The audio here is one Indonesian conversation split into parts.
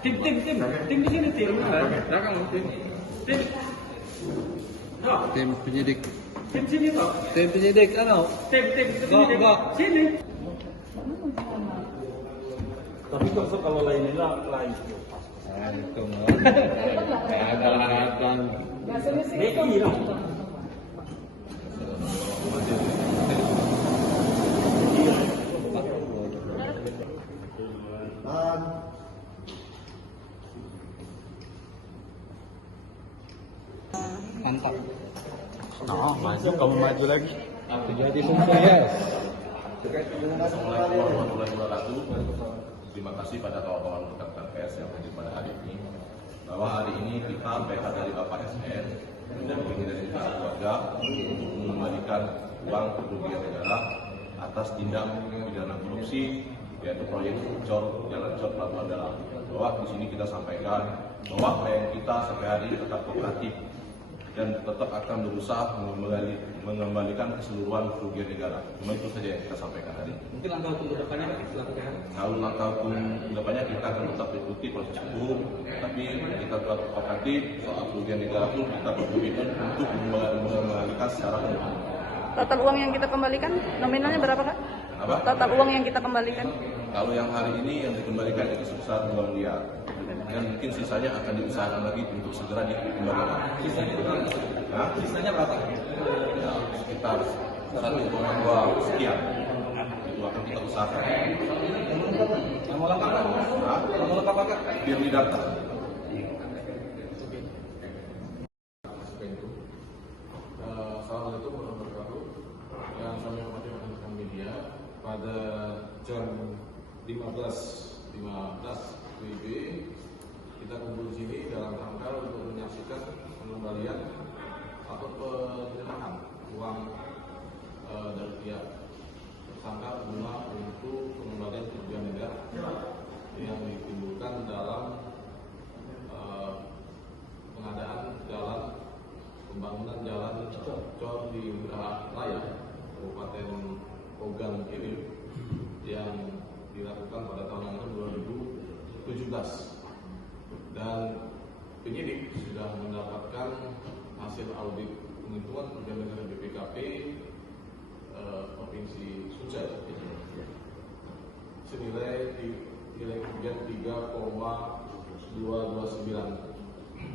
Tim di sini tim. Belakang tim. Tim. Tim penyidik. Tim sini toh. Tim penyidik ano? Tim Enggak. sini. Tapi kalau lainnya lain. Itu mau. Ada. Neki lah. Mantap. Nah, maju kamu maju lagi. Jadi sukses. Assalamualaikum warahmatullahi wabarakatuh. Terima kasih pada kawan-kawan rekan-rekan pers yang hadir pada hari ini. Bahwa hari ini kita PH dari Bapak SN dan dari pihak keluarga untuk mengembalikan uang kerugian negara atas tindak pidana korupsi yaitu proyek Cor Jalan Cor Pelabuhan Dalam. Bahwa di sini kita sampaikan bahwa klien kita sampai hari ini tetap kooperatif dan tetap akan berusaha mengembalikan keseluruhan kerugian negara. Cuma itu saja yang kita sampaikan hari ini. Mungkin langkah hukum kedepannya akan dilakukan. Kalau langkah hukum kedepannya kita akan tetap ikuti proses hukum, tapi kita tetap kooperatif soal kerugian negara pun kita berkomitmen untuk mengembalikan secara penuh. Total uang yang kita kembalikan nominalnya berapa, Kak? Apa? Total uang yang kita kembalikan? Kalau yang hari ini yang dikembalikan itu sebesar 2 miliar. Dan mungkin sisanya akan diusahakan lagi untuk segera dikembalikan. Sisanya berapa? Ya, sekitar 1,2 sekian. Itu akan kita usahakan. Nama lengkap apa? Nama lengkap apa? Biar didata. Assalamualaikum warahmatullahi wabarakatuh. Yang kami hormati rekan-rekan media, pada jam 15.15 WIB kita kumpul di sini dalam rangka untuk menyaksikan pengembalian atau penerimaan uang dari pihak tersangka guna untuk pengembalian kerugian negara yang ditimbulkan dalam pengadaan jalan pembangunan jalan Cor di Bunda Raya, Kabupaten Ogan ini yang dilakukan pada tahun 2017 dan penyidik sudah mendapatkan hasil audit penghitungan kerugian negara BPKP Provinsi Sumsel senilai nilai kerugian 3,229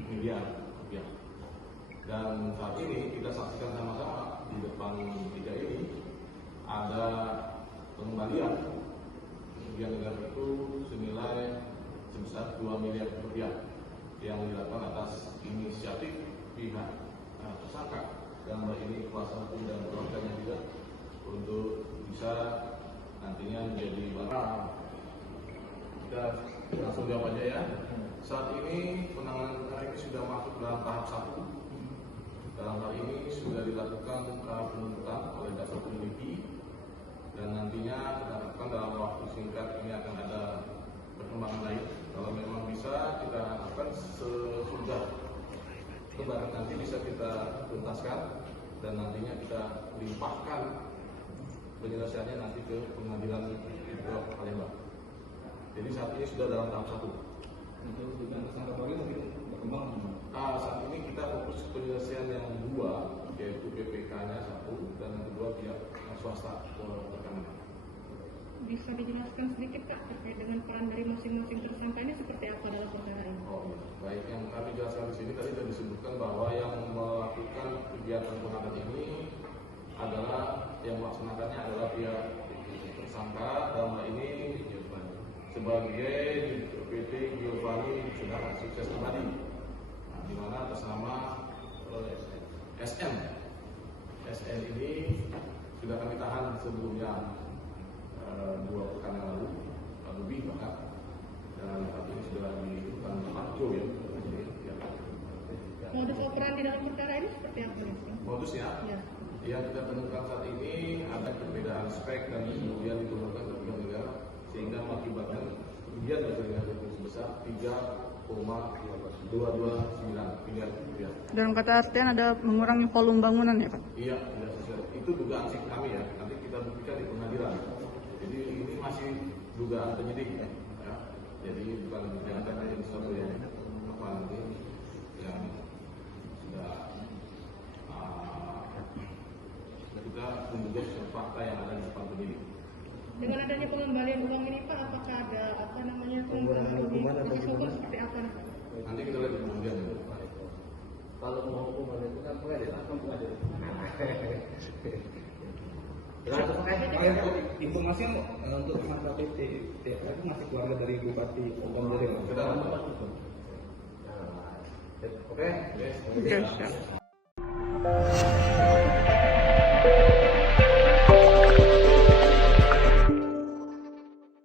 miliar rupiah. Dan saat ini kita saksikan sama-sama di depan meja ini ada pengembalian kerugian negara itu senilai sebesar 2 miliar rupiah yang dilakukan atas inisiatif pihak tersangka dan ini kuasa hukum dan keluarganya juga untuk bisa nantinya menjadi barang. Kita langsung jawab aja ya. Saat ini penanganan perkara ini sudah masuk dalam tahap 1. Dalam hal ini sudah dilakukan penuntutan oleh jaksa peneliti dan nantinya kita harapkan dalam waktu singkat ini akan ada perkembangan lain. Kalau memang bisa kita harapkan sesudah lebaran nanti bisa kita tuntaskan dan nantinya kita limpahkan penyelesaiannya nanti ke pengadilan Negeri Palembang. Jadi saat ini sudah dalam tahap 1. Untuk dengan tersangka baru mungkin berkembang. Saat ini kita fokus penyelesaian yang 2, yaitu PPK-nya 1 dan yang kedua pihak swasta pertama. Bisa dijelaskan sedikit, Kak, terkait dengan peran dari masing-masing tersangka ini seperti apa dalam perkara ini? Baik, yang kami jelaskan di sini tadi sudah disebutkan bahwa yang melakukan kegiatan pengadaan ini adalah yang melaksanakannya adalah pihak tersangka dalam hal ini sebagai PT Giovanni Sudah Sukses Kembali, di mana atas nama SN. SN ini sudah kami tahan sebelumnya 2 pekan yang lalu, lebih bahkan, dan saat ini sudah dilakukan makjo ya. Modus operandi dalam perkara ini seperti apa? Modusnya, Ya. yang kita temukan saat ini ada perbedaan spek dan kemudian diturunkan ke kerugian negara sehingga mengakibatkan kerugian negara itu sebesar 3,229 miliar rupiah. Dalam kata artian ada mengurangi volume bangunan ya, Pak? Iya, itu dugaan sih kami ya. Nanti kita buktikan di pengadilan. Jadi ini masih dugaan penyidik ya. Jadi bukan dianggap hanya sesuatu yang apa nanti yang sudah kita menduga sesuatu fakta yang ada di depan penyidik. Dengan adanya pengembalian uang ini Pak, apakah ada apa namanya pengembalian proses hukum seperti apa nih Pak? Nanti kita lihat di kemudian. Kalau mau hukuman itu kan pengadilan. Informasi untuk masalah PT itu masih keluarga dari Bupati Ponorogo. Oke. Yes.